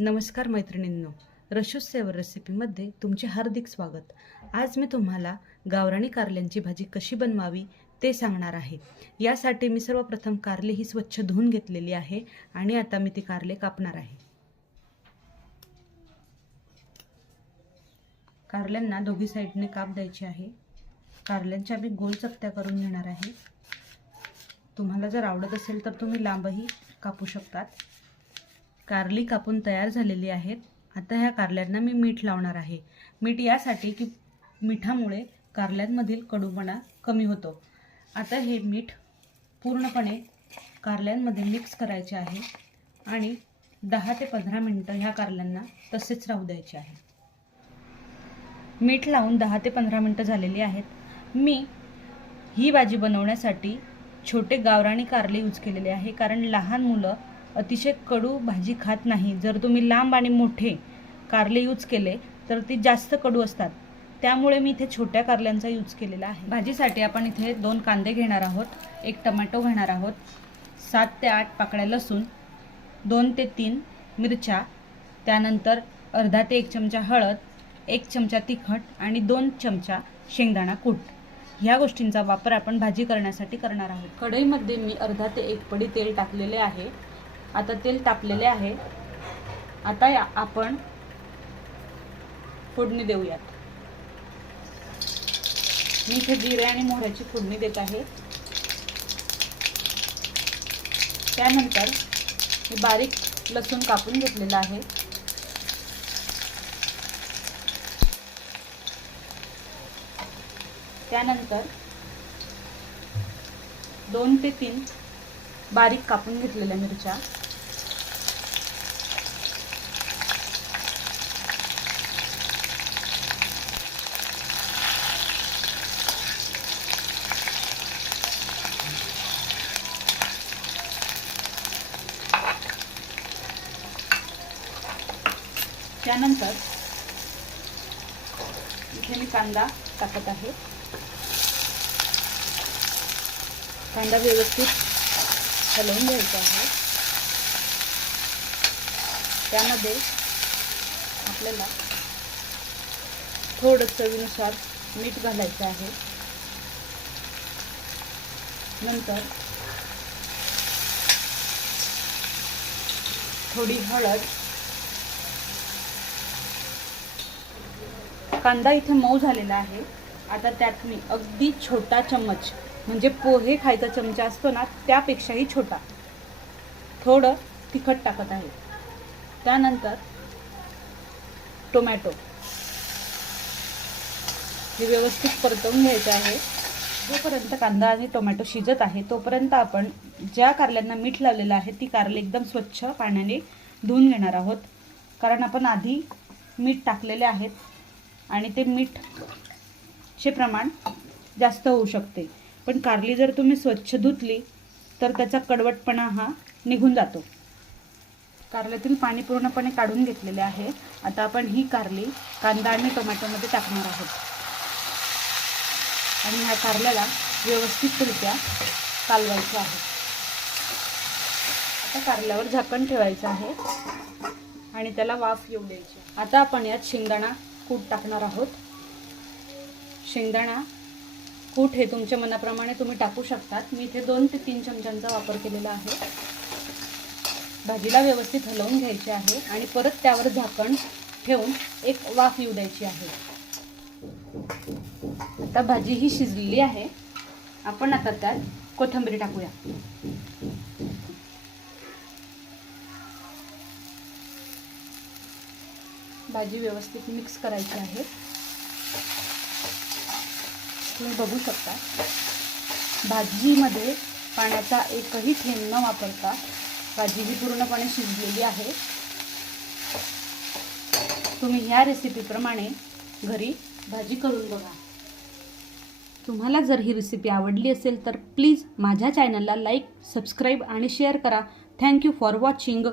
नमस्कार मैत्रिणींनो रशूस सेवर रेसिपीमध्ये तुमचे हार्दिक स्वागत. आज मी तुम्हाला गावराणी कारल्यांची भाजी कशी बनवावी ते सांगणार आहे. यासाठी मी सर्वप्रथम कारले ही स्वच्छ धुवून घेतलेली आहे आणि आता मी ती कारले कापणार आहे. कारल्यांना दोघी साईडने काप द्यायची आहे. कारल्यांच्या मी गोल चपत्या करून घेणार आहे. तुम्हाला जर आवडत असेल तर तुम्ही लांबही कापू शकतात. कारली कापून तयार झालेली आहेत. आता ह्या कारल्यांना मी मीठ लावणार आहे. मीठ यासाठी की मिठामुळे कारल्यांमधील कडूपणा कमी होतो. आता हे मीठ पूर्णपणे कारल्यांमध्ये मिक्स करायचे आहे आणि दहा ते पंधरा मिनटं ह्या कारल्यांना तसेच राहू द्यायचे आहे. मीठ लावून दहा ते पंधरा मिनटं झालेली आहेत. मी ही भाजी बनवण्यासाठी छोटे गावराणी कारले यूज केलेले आहे. कारण लहान मुलं अतिशय कडू भाजी खात नाही. जर तुम्ही लांब आणि मोठे कारले यूज केले तर ती जास्त कडू असतात. त्यामुळे मी इथे छोट्या कारल्यांचा यूज केलेला आहे. भाजीसाठी आपण इथे दोन कांदे घेणार आहोत. एक टमॅटो घेणार आहोत. सात ते आठ पाकळ्या लसूण दोन ते तीन मिरच्या त्यानंतर अर्धा ते एक चमचा हळद एक चमचा तिखट आणि दोन चमचा शेंगदाणा कूट. ह्या गोष्टींचा वापर आपण भाजी करण्यासाठी करणार आहोत. कढईमध्ये मी अर्धा ते एक पडी तेल टाकलेले आहे. आता तेल तापलेले आहे. आता या- आपण फोडणी देऊयात. मी इथे जिरे आणि मोहऱ्याची फोडणी देत आहे. त्यानंतर मी बारीक लसूण कापून घेतलेला आहे. त्यानंतर दोन ते तीन बारीक कापून घेतलेल्या मिरच्या. त्यानंतर इथे मी कांदा टाकत आहे. कांदा व्यवस्थित हलवून घ्यायचं आहे. त्यामध्ये आपल्याला थोडं चवीनुसार मीठ घालायचं आहे. नंतर थोडी हळद. कांदा इथे मऊ झालेला आहे. आता त्यात मी अगदी छोटा चम्मच म्हणजे पोहे खायचा चमचा असतो ना त्यापेक्षाही छोटा. थोडं तिखट टाकत आहे. त्यानंतर टोमॅटो. हे व्यवस्थित परतवून घ्यायचं आहे. जोपर्यंत कांदा आणि टोमॅटो शिजत आहे तोपर्यंत आपण ज्या कारल्यांना मीठ लावलेलं आहे ती कारले एकदम स्वच्छ पाण्याने धुवून घेणार आहोत. कारण आपण आधी मीठ टाकलेले आहेत आणि ते मीठचे प्रमाण जास्त होऊ शकते. पण कारली जर तुम्ही स्वच्छ धुतली तर त्याचा कडवटपणा हा निघून जातो. कारल्यातील पाणी पूर्णपणे काढून घेतलेले आहे. आता आपण ही कारली कांदा आणि टोमॅटोमध्ये टाकणार आहोत. आणि ह्या कारल्याला व्यवस्थितरित्या कालवायचं आहे. आता कारल्यावर झाकण ठेवायचं आहे. आणि त्याला वाफ येऊ द्यायची. आता आपण यात शेंगदाणा कूट टाकणार आहोत. शेंगदाणा कूट हे तुमच्या मनाप्रमाणे तुम्ही टाकू शकतात. मी इथे दोन ते तीन चमच्यांचा वापर केलेला आहे. भाजीला व्यवस्थित हलवून घ्यायचे आहे आणि परत त्यावर झाकण ठेवून एक वाफ येऊ द्यायची आहे. आता भाजी ही शिजलेली आहे. आपण आता त्यात कोथंबरी टाकूया. भाजी व्यवस्थित मिक्स करायची आहे. तुम्ही बघू शकता. भाजीमध्ये पाण्याचा एकही थेंब न वापरता भाजी ही पूर्णपणे शिजलेली आहे. तुम्ही ह्या रेसिपीप्रमाणे घरी भाजी करून बघा. तुम्हाला जर ही रेसिपी आवडली असेल तर प्लीज माझ्या चॅनलला लाईक सबस्क्राईब आणि शेअर करा. Thank you for watching